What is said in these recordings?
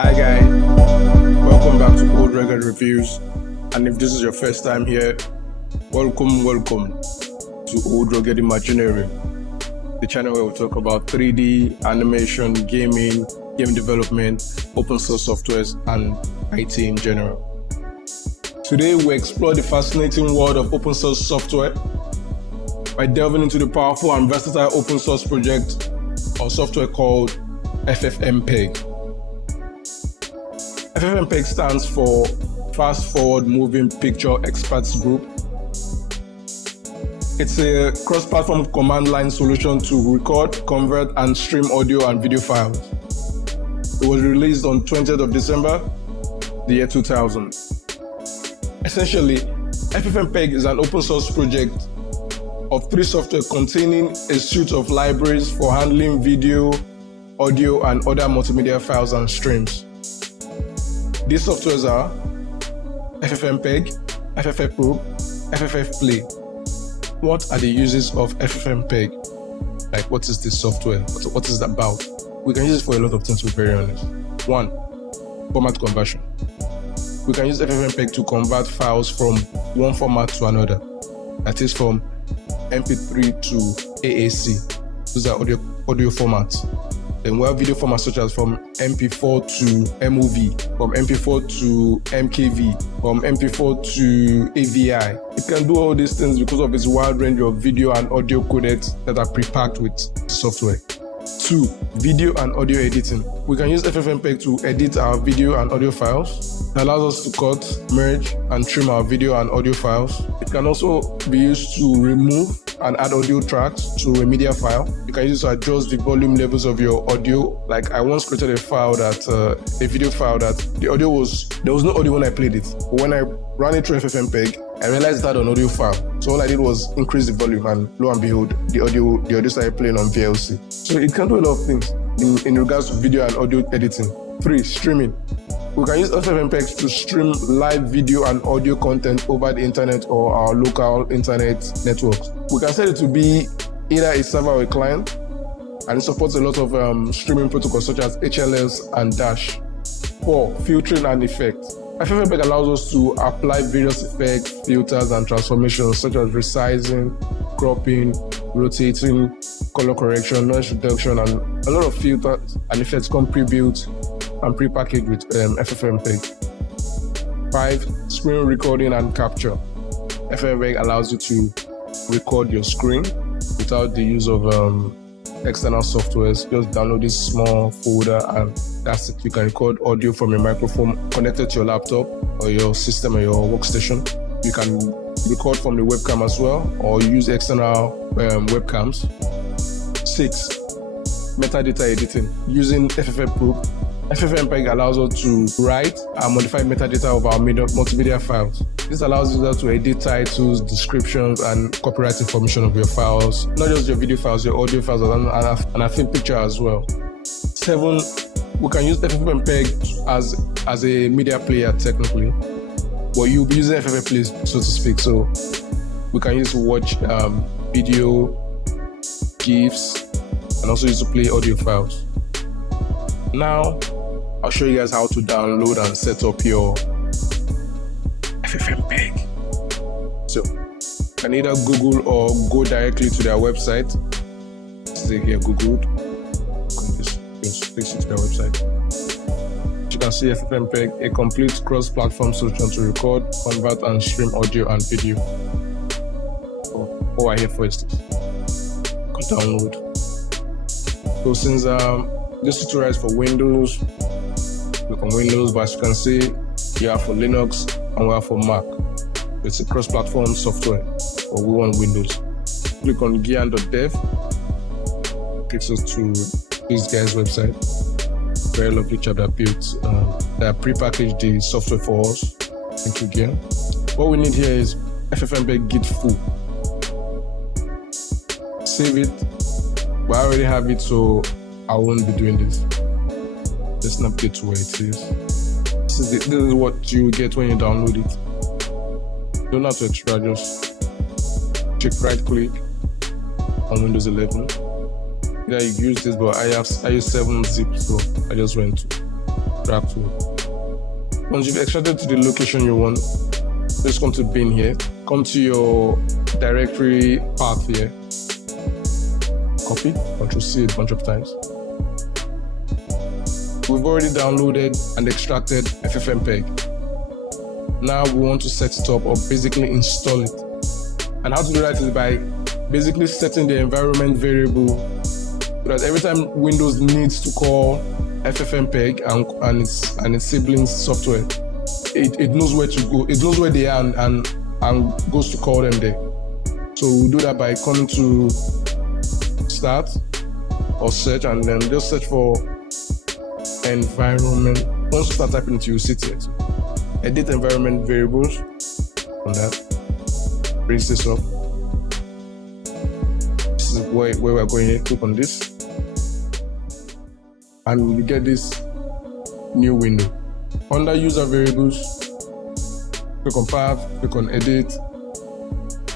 Hi guys, welcome back to Old Record Reviews, and if this is your first time here, welcome to Old Rugged Imaginary, the channel where we talk about 3D, animation, gaming, game development, open source softwares, and IT in general. Today we explore the fascinating world of open source software by delving into the powerful and versatile open source project or software called FFmpeg. FFmpeg stands for Fast Forward Moving Picture Experts Group. It's a cross-platform command line solution to record, convert, and stream audio and video files. It was released on 20th of December, the year 2000. Essentially, FFmpeg is an open source project of 3 software containing a suite of libraries for handling video, audio, and other multimedia files and streams. These softwares are FFmpeg, FFmpeg, FFmpeg. What are the uses of FFmpeg? Like, what is this software? What is it about? We can use it for a lot of things, to be very honest. 1. Format conversion. We can use FFmpeg to convert files from one format to another. That is from MP3 to AAC. Those are audio formats. Then we have video formats such as from MP4 to MOV, from MP4 to MKV, from MP4 to AVI. It can do all these things because of its wide range of video and audio codecs that are pre-packed with software. 2. Video and audio editing. We can use FFmpeg to edit our video and audio files. It allows us to cut, merge, and trim our video and audio files. It can also be used to remove and add audio tracks to a media file. You can use it to adjust the volume levels of your audio. Like, I once created a video file that there was no audio when I played it. But when I ran it through FFmpeg, I realized it had an audio file. So all I did was increase the volume, and lo and behold, the audio started playing on VLC. So it can do a lot of things in regards to video and audio editing. 3. Streaming. We can use FFmpeg to stream live video and audio content over the internet or our local internet networks. We can set it to be either a server or a client, and it supports a lot of streaming protocols such as HLS and Dash. 4. Filtering and effects. FFmpeg allows us to apply various effects, filters, and transformations such as resizing, cropping, rotating, color correction, noise reduction, and a lot of filters and effects come pre-built and pre-packaged with FFmpeg. 5. Screen recording and capture. FFmpeg allows you to record your screen without the use of external softwares. Just download this small folder and that's it. You can record audio from your microphone connected to your laptop or your system or your workstation. You can record from the webcam as well, or use external webcams. 6. Metadata editing. Using FFmpeg allows us to write and modify metadata of our multimedia files. This allows users to edit titles, descriptions, and copyright information of your files. Not just your video files, your audio files, and a film picture as well. 7. We can use FFmpeg as a media player technically. Well, you'll be using FFmpeg, so to speak. So we can use to watch video, GIFs, and also use to play audio files. Now, I'll show you guys how to download and set up your FFmpeg. So, you can either Google or go directly to their website. This is here, Googled. Just takes you to their website. You can see FFmpeg, a complete cross-platform solution to record, convert, and stream audio and video. What we're here for is this. Download. So since this tutorial is for Windows, click on Windows, but as you can see, you are for Linux and we are for Mac. It's a cross-platform software, but we want Windows. Click on gian.dev, takes us to this guy's website. Very lovely chap that built, that pre-packaged the software for us. Thank you, Gian. What we need here is FFmpeg git full. Save it, but I already have it, so I won't be doing this. Let's navigate to where it is. This is what you get when you download it. You don't have to extract, just check right click on Windows 11. Yeah, you use this, but I use 7-zip, so I just went to extract to. Once you've extracted to the location you want, just come to bin here, come to your directory path here, copy, Ctrl-C a bunch of times. We've already downloaded and extracted FFmpeg. Now we want to set it up or basically install it. And how to do that is by basically setting the environment variable so that every time Windows needs to call FFmpeg and its siblings software, it knows where to go. It knows where they are and goes to call them there. So we'll do that by coming to start or search, and then just search for environment. Once you start typing it, you'll see it. Edit environment variables on that. Brings this up. This is where we're going here. Click on this. And you get this new window. Under user variables, click on path, click on edit.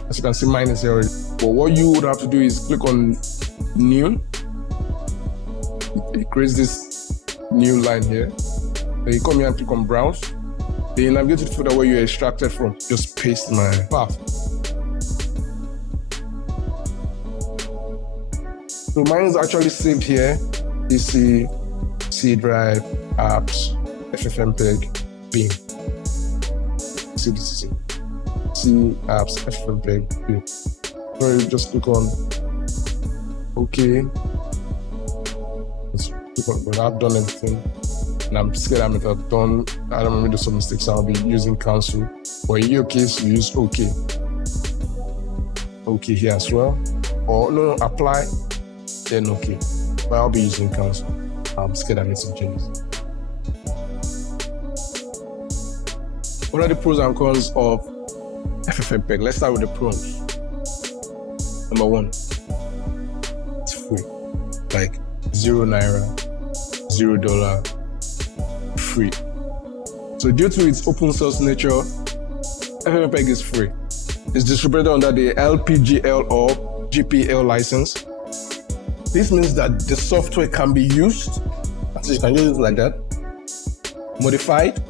As you can see, mine is here already. But what you would have to do is click on new. It creates this new line here. Then you come here and click on browse. Then you navigate to the folder where you extracted from. Just paste my path. So mine is actually saved here. PC, C drive, apps, FFmpeg, bin. See, this is it. C apps, FFmpeg, bin. So you just click on OK. But I've done everything, and I'm scared I might have done. I don't want to do some mistakes. So I'll be using cancel. But in your case, you use OK. OK here as well. Or no, apply, then OK. But I'll be using cancel. I'm scared I made some changes. What are the pros and cons of FFmpeg? Let's start with the pros. Number one, it's free. Like €0, $0, free. So due to its open source nature, FFmpeg is free. It's distributed under the LPGL or GPL license. This means that the software can be used, that is, you can use it like that, modified,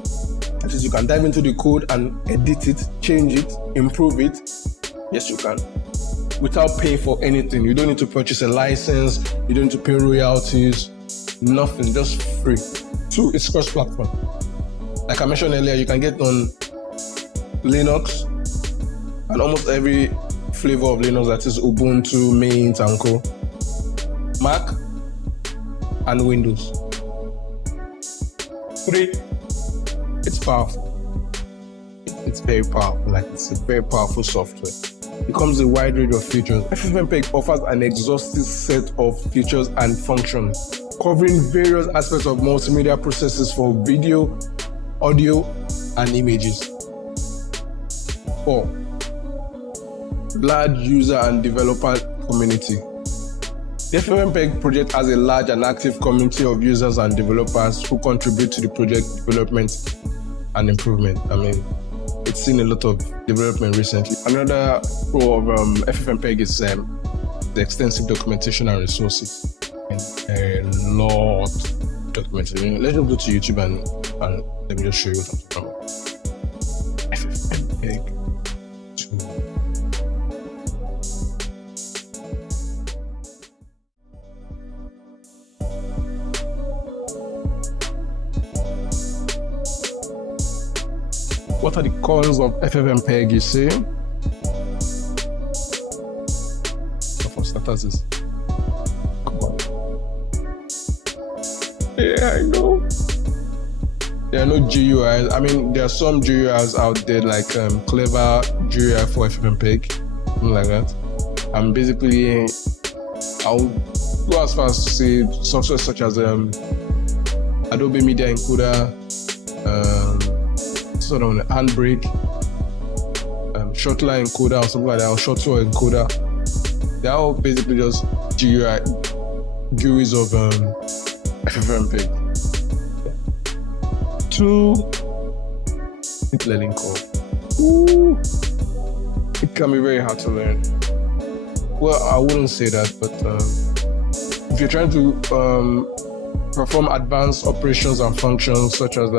that is, you can dive into the code and edit it, change it, improve it. Yes, you can, without paying for anything. You don't need to purchase a license, you don't need to pay royalties, nothing, just free. Two, it's cross-platform. Like I mentioned earlier, you can get on Linux and almost every flavor of Linux, that is Ubuntu, Mint, and co. Mac and Windows. Three, it's powerful. It's very powerful, like it's a very powerful software. It comes with a wide range of features. FFmpeg offers an exhaustive set of features and functions, covering various aspects of multimedia processes for video, audio, and images. 4, large user and developer community. The FFmpeg project has a large and active community of users and developers who contribute to the project development and improvement. I mean, it's seen a lot of development recently. Another pro of FFmpeg is the extensive documentation and resources. And a lot of documentation. Let's just go to YouTube and let me just show you what I'm talking about. FFmpeg 2. What are the cons of FFmpeg, you see? So for starters is, come on. Yeah, I know. There are no GUIs. I mean, there are some GUIs out there, like clever GUI for FFmpeg, something like that. And basically, I'll go as far as to say software such as Adobe Media Encoder, sort of an Handbrake, Shortline encoder or something like that, or Shortwell encoder. They're all basically just GUIs of FFmpeg. 2, it's learning curve. Ooh, it can be very hard to learn. Well, I wouldn't say that, but if you're trying to perform advanced operations and functions such as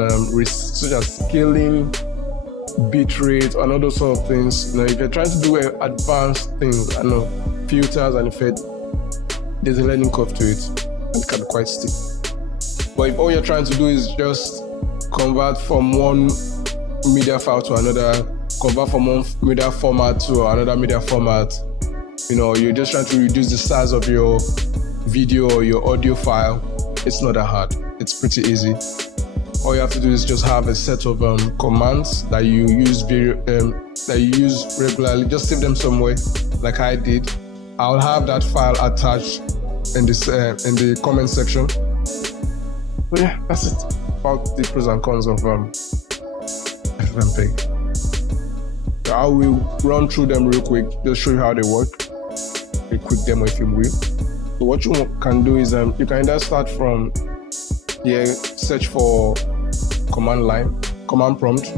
scaling, bitrate, and all those sort of things. If you're trying to do advanced things, filters and effects, there's a learning curve to it, and it can be quite steep. But if all you're trying to do is just convert from one media file to another, convert from one media format to another media format, you're just trying to reduce the size of your video or your audio file, it's not that hard. It's pretty easy. All you have to do is just have a set of commands that you use regularly. Just save them somewhere, like I did. I'll have that file attached in the comment section. So yeah, that's it about the pros and cons of FFmpeg. So I will run through them real quick, just show you how they work. A quick demo, if you will. So what you can do is you can either start from here, search for command prompt,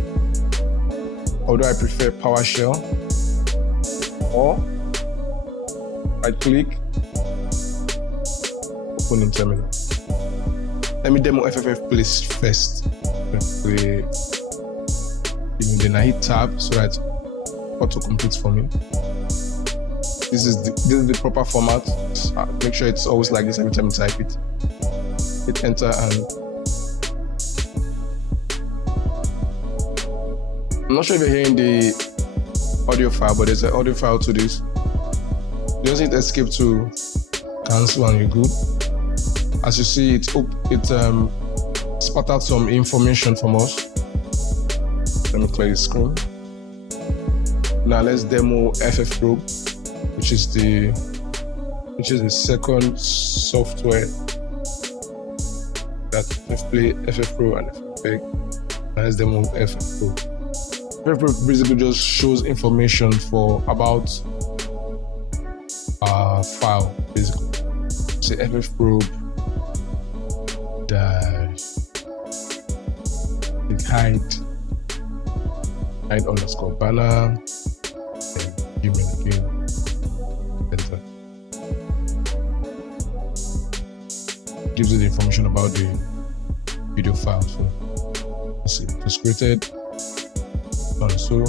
although I prefer PowerShell, or right click, open in terminal. Let me demo FFmpeg first. Then I hit tab so that auto completes for me. This is the proper format. Make sure it's always like this every time you type it. Hit enter, and I'm not sure if you're hearing the audio file, but there's an audio file to this. Just hit escape to cancel and you're good. As you see, it spat out some information from us. Let me clear the screen. Now let's demo FFmpeg, which is the second software that play FFmpeg and FFmpeg. Now let's demo FFmpeg. FFmpeg basically just shows information about our file, basically. Say FFmpeg hide underscore banner, and human again, enter. Gives you the information about the video file. So let's see, it was created so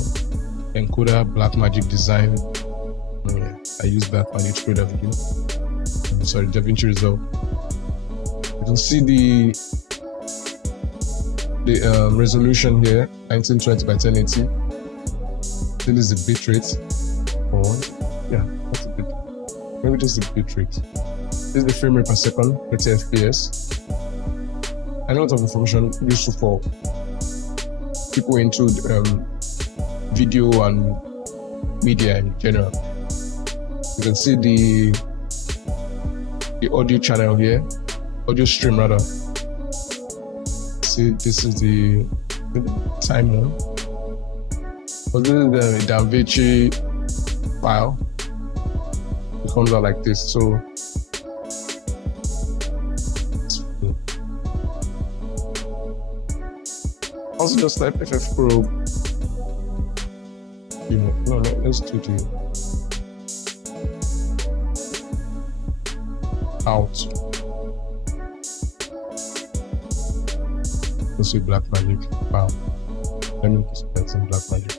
encoder Blackmagic design. I use Blackmagic to create a video. Sorry, DaVinci Resolve. You can see the resolution here, 1920 by 1080. Then is the bitrate. That's a bit. Maybe just the bitrate. This is the frame rate per second, 30 FPS. I know a lot of information useful for people into video and media in general. You can see the audio channel here, audio stream rather. See, this is the time one. So this is the DaVinci file. It comes out like this. So also just type FFmpeg. Let's do the out. Let's see Blackmagic. Wow. Let me spell some Blackmagic.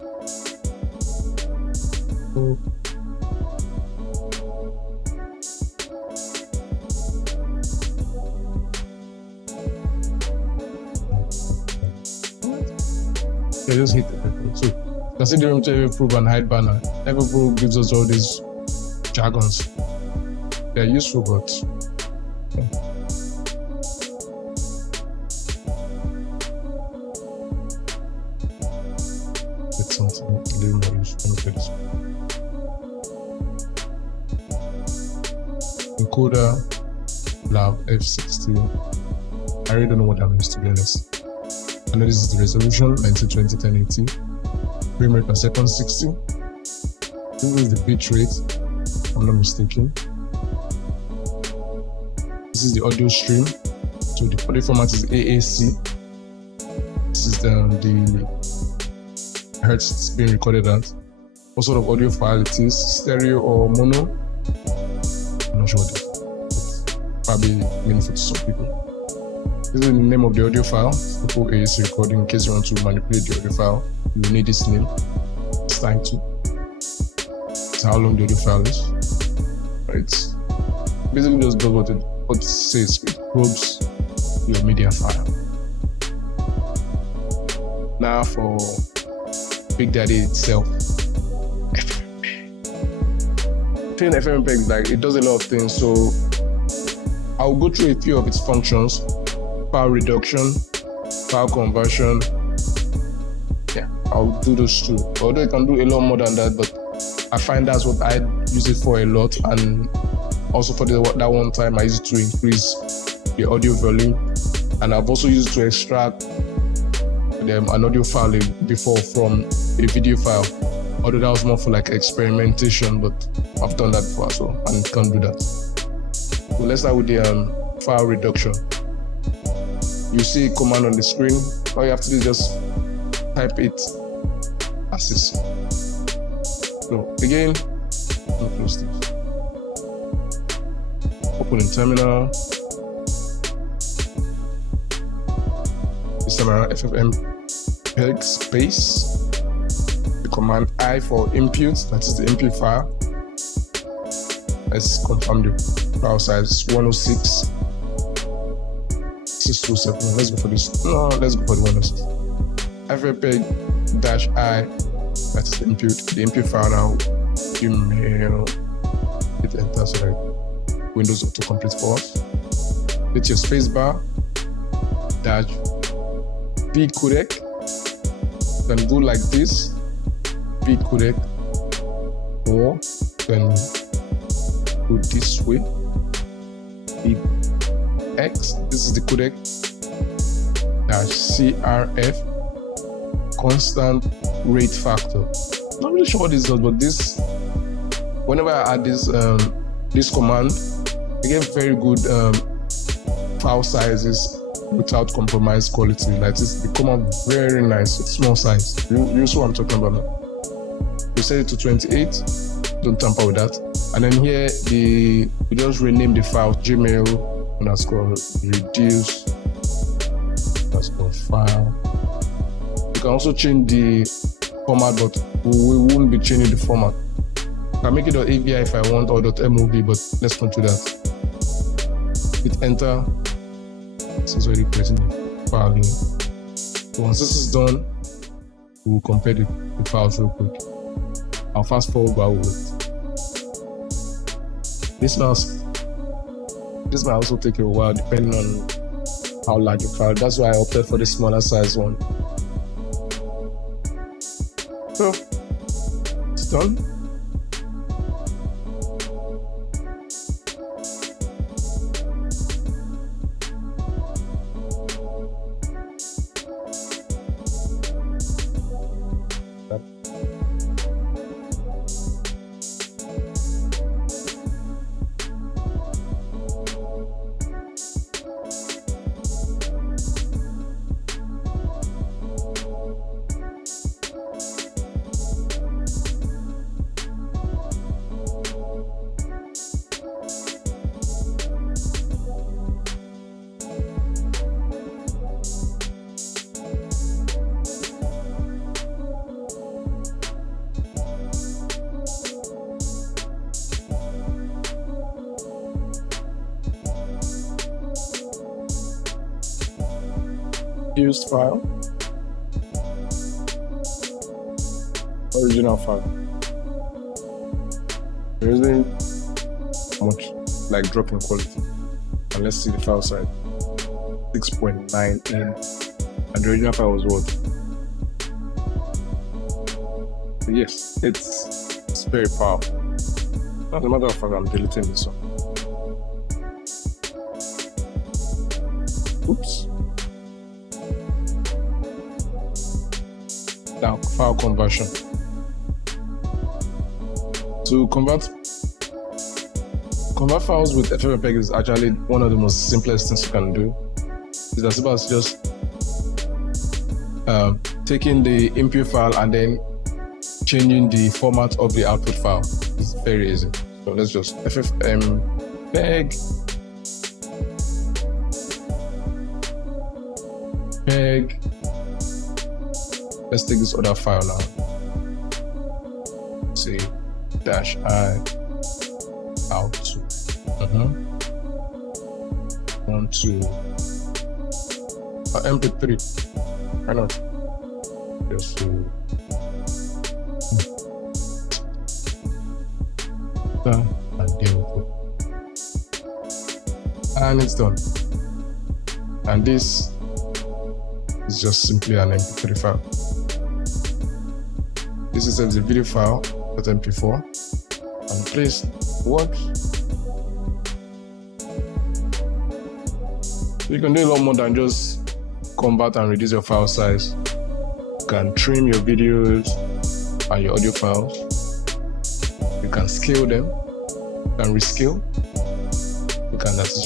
Just hit FFmpeg. So considering FFmpeg and hide banner, FFmpeg gives us all these jargons. They're useful, but it's something a little more useful. Encoder Lab F60. I really don't know what that means, to be honest. I know this is the resolution, 1920 1080. Frame rate per second, 60. This is the bit rate, if I'm not mistaken. This is the audio stream. So the audio format is AAC. This is the hertz it's being recorded at. What sort of audio file it is, stereo or mono. I'm not sure what it is. It's probably meaningful to some people. This is the name of the audio file. Simple AAC recording. In case you want to manipulate the audio file, you will need this name. It's title. It's how long the audio file is. It's basically just does what it says. It probes your media file. Now for Big Daddy itself. FFmpeg, like, it does a lot of things, so I'll go through a few of its functions. File reduction, file conversion. Yeah, I'll do those two. Although it can do a lot more than that, but I find that's what I use it for a lot. And also for that one time I used it to increase the audio volume, and I've also used it to extract an audio file before from a video file. Although that was more for like experimentation, but I've done that before, so and it can't do that. So let's start with the file reduction. You see a command on the screen. All you have to do is just type it as is. So again, I'll close this. Open in terminal. This time around FFmpeg space. The command I for input, that is the input file. Let's confirm the file size 106. 627. Let's go for this. No, let's go for the 106. FFmpeg-I, that's the input file now. Email, hit enter so that Windows autocomplete for us. Hit your spacebar, dash B codec, then go like this, B codec, or then go this way, X, this is the codec, dash CRF, constant rate factor. Not really sure what this does, but this, whenever I add this this command, I get very good file sizes without compromised quality. Like this, they come out very nice with small size. You see what I'm talking about now. We set it to 28, don't tamper with that. And then here, we just rename the file Gmail _reduce _file. You can also change the format, but we won't be changing the format. I can make it .avi if I want, or .mov, but let's not do that. Hit enter. This is already creating the file here. So once this is done, we'll compare the files real quick. I'll fast forward while we wait. This might also take a while depending on how large the file. That's why I opted for the smaller size one. So it's done. Used file, original file. There isn't much like drop in quality. And let's see the file size, 6.9 in, and the original file was what? Yes, it's very powerful. As a matter of fact, I'm deleting this one. Oops. Now, file conversion. To convert files with FFmpeg is actually one of the most simplest things you can do. It's as simple as just taking the input file and then changing the format of the output file. It's very easy. So let's just FFmpeg FFmpeg. Let's take this other file now. Say -i out to 1 to MP3. Why not? Just to and there we go. And it's done. And this is just simply an MP3 file. This is a video file at MP4, and please works. You can do a lot more than just convert and reduce your file size. You can trim your videos and your audio files. You can scale them. You can rescale. You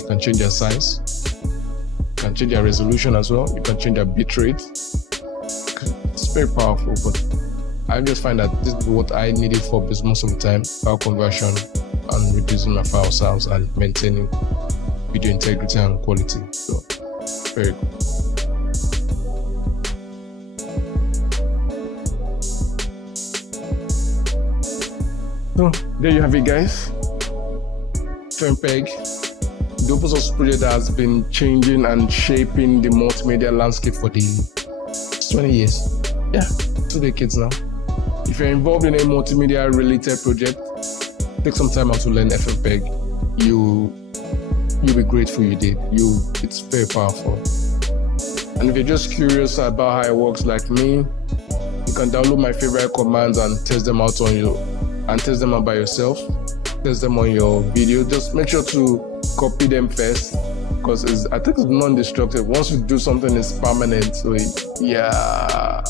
can change their size. You can change their resolution as well. You can change their bitrate. It's very powerful, but I just find that this is what I need it for, because most of the time, file conversion and reducing my file size and maintaining video integrity and quality. So, very good. So, there you have it, guys. FFmpeg, the open source project that has been changing and shaping the multimedia landscape for the 20 years. Yeah, 2 decades now. If you're involved in a multimedia related project, take some time out to learn FFmpeg. You'll be grateful you did. It's very powerful. And if you're just curious about how it works like me, you can download my favorite commands and test them out by yourself. Test them on your video. Just make sure to copy them first, because I think it's non-destructive. Once you do something, it's permanent. So yeah,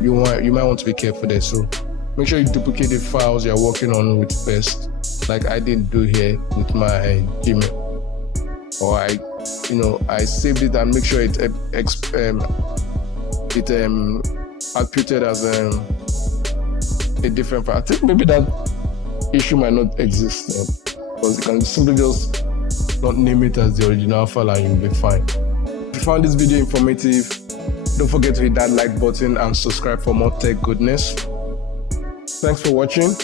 you might want to be careful there. So make sure you duplicate the files you're working on with first, like I didn't do here with my Gmail. Or I saved it and make sure it outputted as a different file. I think maybe that issue might not exist, because you can simply just not name it as the original file and you'll be fine. If you found this video informative, don't forget to hit that like button and subscribe for more tech goodness. Thanks for watching,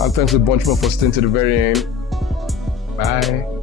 and thanks a bunch more for staying to the very end. Bye.